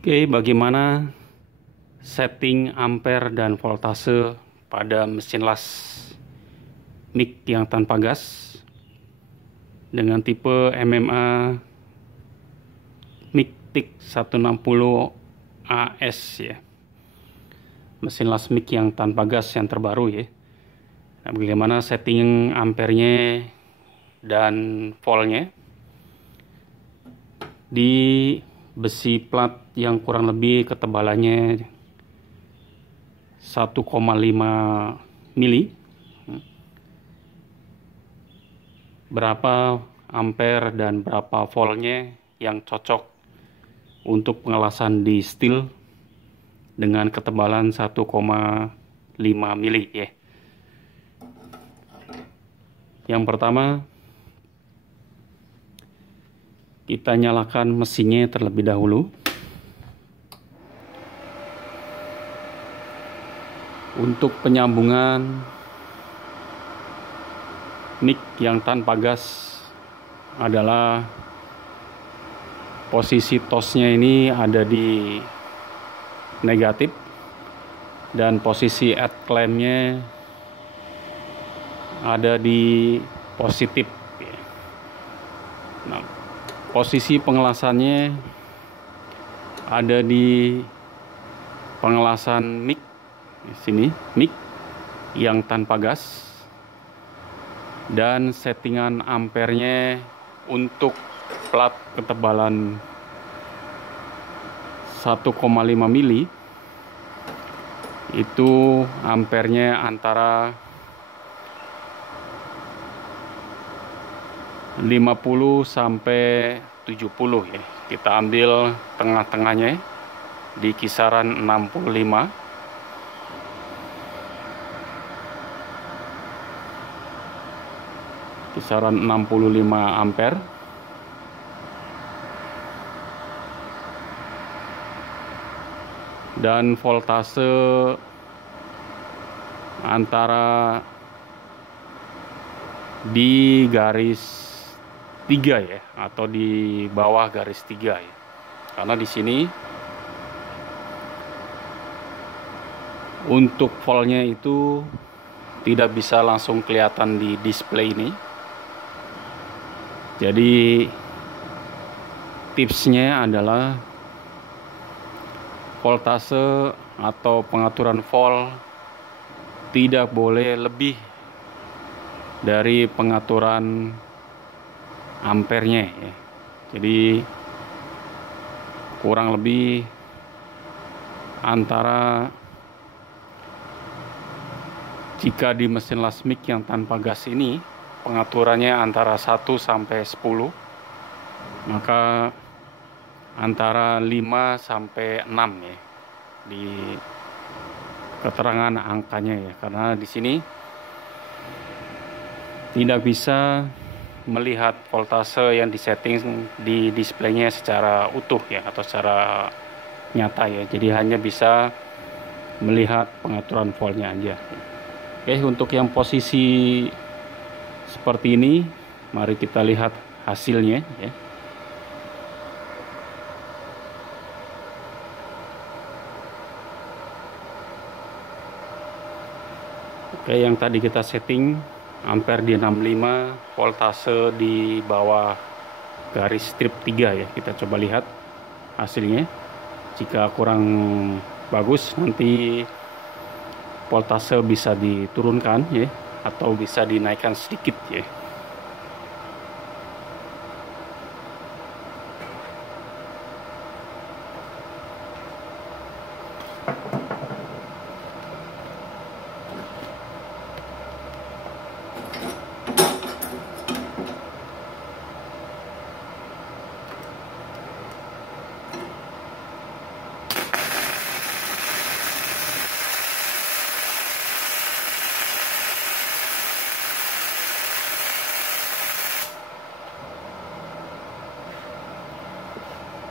Oke, bagaimana setting ampere dan voltase pada mesin las mic yang tanpa gas dengan tipe MMA mic TIG 160 AS ya. Mesin las mic yang tanpa gas yang terbaru ya. Nah, bagaimana setting ampernya dan voltnya di besi plat yang kurang lebih ketebalannya 1,5 mili. Berapa ampere dan berapa voltnya yang cocok untuk pengelasan di steel dengan ketebalan 1,5 mili ya. Yang pertama, kita nyalakan mesinnya terlebih dahulu. Untuk penyambungan mic yang tanpa gas adalah posisi tosnya ini ada di negatif dan posisi add clampnya ada di positif. Nah, posisi pengelasannya ada di pengelasan mic di sini, mic yang tanpa gas, dan settingan ampernya untuk plat ketebalan 1,5 mili itu ampernya antara 50 sampai 70 ya. Kita ambil tengah-tengahnya di kisaran 65. Kisaran 65 ampere. Dan voltase antara di garis 3 ya, atau di bawah garis 3 ya. Karena di sini untuk voltnya itu tidak bisa langsung kelihatan di display ini. Jadi tipsnya adalah voltase atau pengaturan volt tidak boleh lebih dari pengaturan ampernya ya. Jadi kurang lebih antara, jika di mesin las mic yang tanpa gas ini pengaturannya antara 1 sampai 10, maka antara 5 sampai 6 ya di keterangan angkanya ya. Karena di sini tidak bisa melihat voltase yang disetting di displaynya secara utuh ya, atau secara nyata ya. Jadi hanya bisa melihat pengaturan voltnya aja. Oke, untuk yang posisi seperti ini, mari kita lihat hasilnya ya. Oke, yang tadi kita setting ampere di 65, voltase di bawah garis strip 3 ya. Kita coba lihat hasilnya. Jika kurang bagus, nanti voltase bisa diturunkan ya, atau bisa dinaikkan sedikit ya.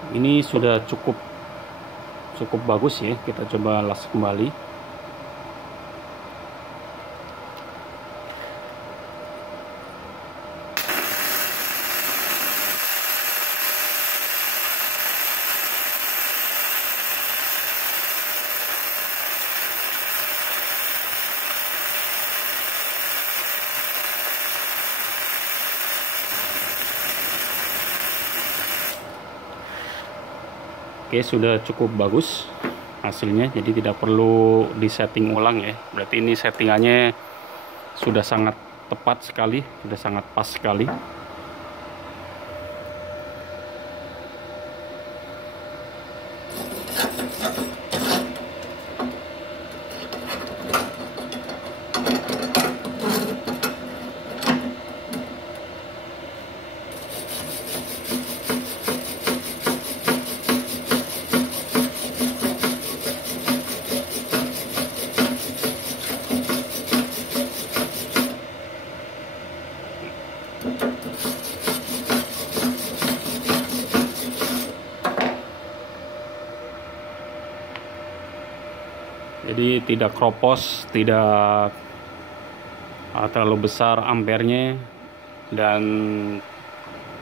Ini sudah cukup bagus ya. Kita coba las kembali. Oke, sudah cukup bagus hasilnya, jadi tidak perlu disetting ulang ya. Berarti ini settingannya sudah sangat tepat sekali, sudah sangat pas sekali. Jadi tidak kropos, tidak terlalu besar ampernya, dan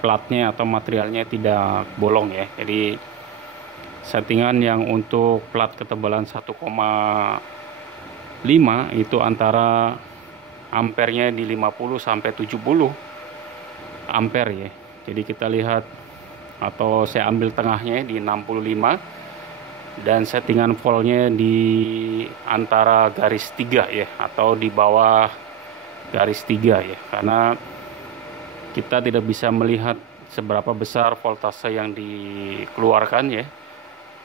platnya atau materialnya tidak bolong ya. Jadi settingan yang untuk plat ketebalan 1,5 itu antara ampernya di 50 sampai 70 ampere ya. Jadi kita lihat, atau saya ambil tengahnya di 65, dan settingan voltnya di antara garis 3 ya, atau di bawah garis 3 ya, karena kita tidak bisa melihat seberapa besar voltase yang dikeluarkan ya,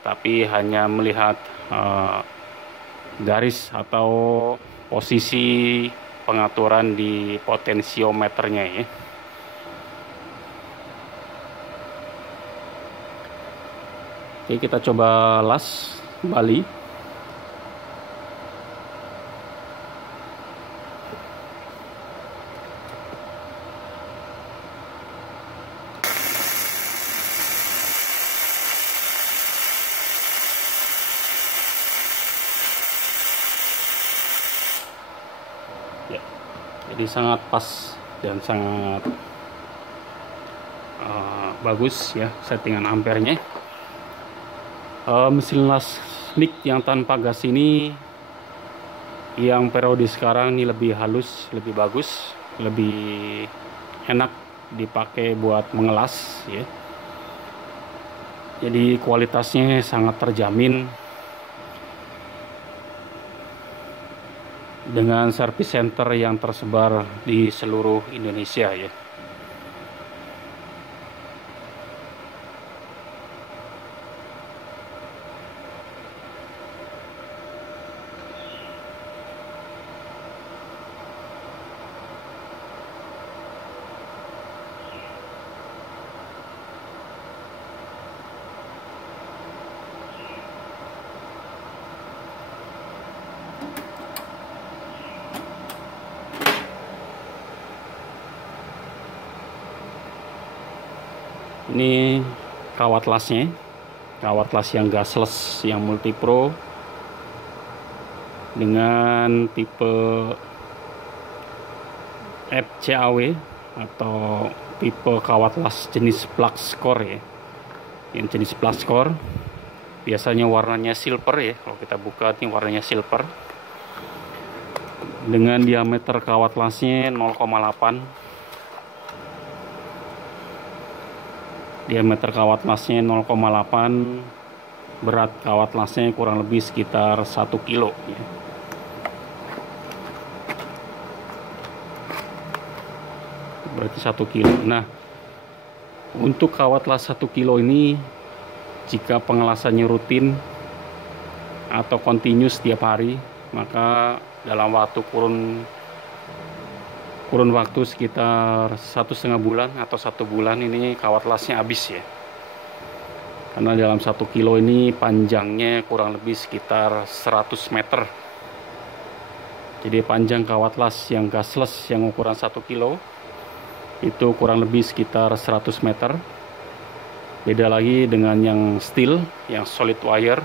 tapi hanya melihat garis atau posisi pengaturan di potensiometernya ya. Oke, kita coba las kembali. Ya, jadi sangat pas dan sangat bagus ya settingan ampernya. Mesin las Lick yang tanpa gas ini, yang periode sekarang ini lebih halus, lebih bagus, lebih enak dipakai buat mengelas ya. Jadi kualitasnya sangat terjamin dengan service center yang tersebar di seluruh Indonesia ya. Ini kawat lasnya, kawat las yang gasless, yang multi pro dengan tipe FCAW atau tipe kawat las jenis Fluxcore ya. Yang jenis Fluxcore biasanya warnanya silver ya. Kalau kita buka ini warnanya silver. Dengan diameter kawat lasnya 0,8. Diameter kawat lasnya 0,8, berat kawat lasnya kurang lebih sekitar 1 kilo ya. Berarti 1 kilo. Nah, untuk kawat las 1 kilo ini, jika pengelasannya rutin atau continuous setiap hari, maka dalam waktu kurun waktu sekitar 1,5 bulan atau 1 bulan ini kawat lasnya habis ya. Karena dalam 1 kilo ini panjangnya kurang lebih sekitar 100 meter. Jadi panjang kawat las yang gasless yang ukuran 1 kilo itu kurang lebih sekitar 100 meter. Beda lagi dengan yang steel, yang solid wire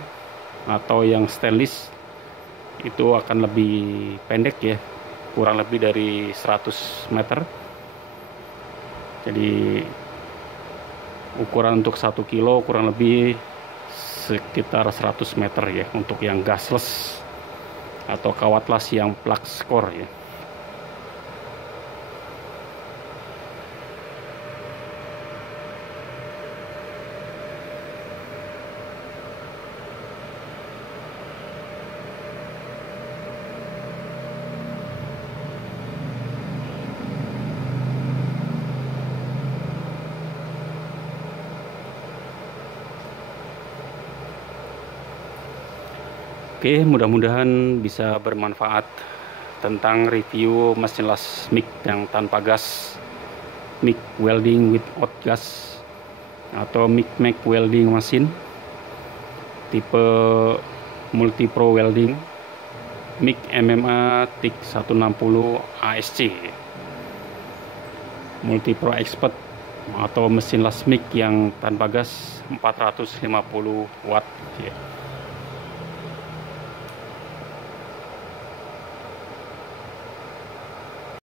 atau yang stainless, itu akan lebih pendek ya, kurang lebih dari 100 meter. Jadi ukuran untuk 1 kilo kurang lebih sekitar 100 meter ya, untuk yang gasless atau kawat las yang Fluxcore ya. Oke, mudah-mudahan bisa bermanfaat tentang review mesin las MIG yang tanpa gas, MIG welding without gas, atau MIG welding mesin tipe multipro welding, MIG MMA TIG 160 ASC, multipro expert, atau mesin las MIG yang tanpa gas 450 watt ya.